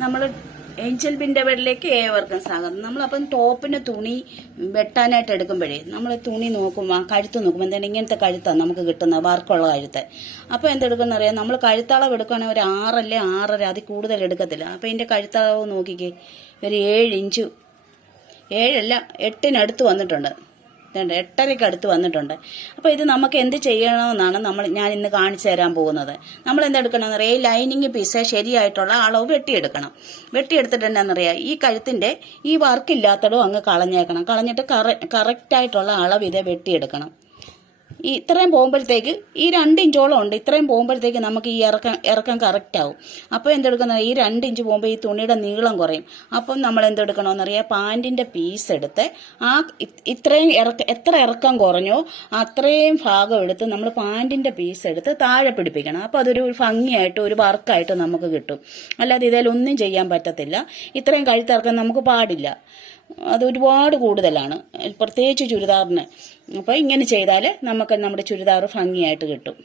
നമ്മൾ ഏഞ്ചൽ ബിൻ്റെ വീട്ടിലേക്ക് ഏവർക്കും സ്വാഗതം. നമ്മളപ്പം ടോപ്പിന് തുണി വെട്ടാനായിട്ട് എടുക്കുമ്പോഴേ നമ്മൾ തുണി നോക്കുമ്പോൾ കഴുത്ത് നോക്കുമ്പോൾ എന്താണ് ഇങ്ങനത്തെ കഴുത്താണ് നമുക്ക് കിട്ടുന്നത്, വർക്കുള്ള കഴുത്ത്. അപ്പോൾ എന്തെടുക്കുമെന്ന് അറിയാം, നമ്മൾ കഴുത്തളവ് എടുക്കുകയാണെങ്കിൽ ഒരു 6 അല്ലേ 6.5 അതിൽ കൂടുതൽ എടുക്കത്തില്ല. അപ്പോൾ ഇതിൻ്റെ കഴുത്തളവ് നോക്കിക്കേ, ഒരു 7 ഇഞ്ച് 7 അല്ല 8-നടുത്ത് വന്നിട്ടുണ്ട്, 8.5 അടുത്ത് വന്നിട്ടുണ്ട്. അപ്പോൾ ഇത് നമുക്ക് എന്ത് ചെയ്യണമെന്നാണ് ഞാൻ ഇന്ന് കാണിച്ചു തരാൻ പോകുന്നത്. നമ്മൾ എന്തെടുക്കണമെന്ന് അറിയാം, ഈ ലൈനിങ് പീസ് ശരിയായിട്ടുള്ള അളവ് വെട്ടിയെടുക്കണം. വെട്ടിയെടുത്തിട്ടുണ്ടെന്നറിയാം, ഈ കഴുത്തിൻ്റെ ഈ വർക്കില്ലാത്തതും അങ്ങ് കളഞ്ഞേക്കണം. കളഞ്ഞിട്ട് കറക്റ്റായിട്ടുള്ള അളവ് ഇത് വെട്ടിയെടുക്കണം. ഈ ഇത്രയും പോകുമ്പോഴത്തേക്ക് ഈ 2 ഇഞ്ചോളം ഉണ്ട്, ഇത്രയും പോകുമ്പോഴത്തേക്ക് നമുക്ക് ഈ ഇറക്കം കറക്റ്റ് ആവും. അപ്പോൾ എന്തെടുക്കുന്ന, ഈ 2 ഇഞ്ച് പോകുമ്പോൾ ഈ തുണിയുടെ നീളം കുറയും. അപ്പം നമ്മൾ എന്തെടുക്കണമെന്നറിയാം, പാൻറ്റിൻ്റെ പീസ് എടുത്ത് ആ ഇത്രയും എത്ര ഇറക്കം കുറഞ്ഞോ അത്രയും ഭാഗം എടുത്ത് നമ്മൾ പാൻറ്റിൻ്റെ പീസ് എടുത്ത് താഴെ പിടിപ്പിക്കണം. അപ്പോൾ അതൊരു ഭംഗിയായിട്ട് ഒരു വർക്കായിട്ട് നമുക്ക് കിട്ടും. അല്ലാതെ ഇതിലൊന്നും ചെയ്യാൻ പറ്റത്തില്ല. ഇത്രയും കഴുത്തിറക്കാൻ നമുക്ക് പാടില്ല, അത് ഒരുപാട് കൂടുതലാണ്, പ്രത്യേകിച്ച് ചുരിദാറിന്. അപ്പോൾ ഇങ്ങനെ ചെയ്താൽ നമുക്ക് നമ്മുടെ ചുരിദാർ ഭംഗിയായിട്ട് കിട്ടും.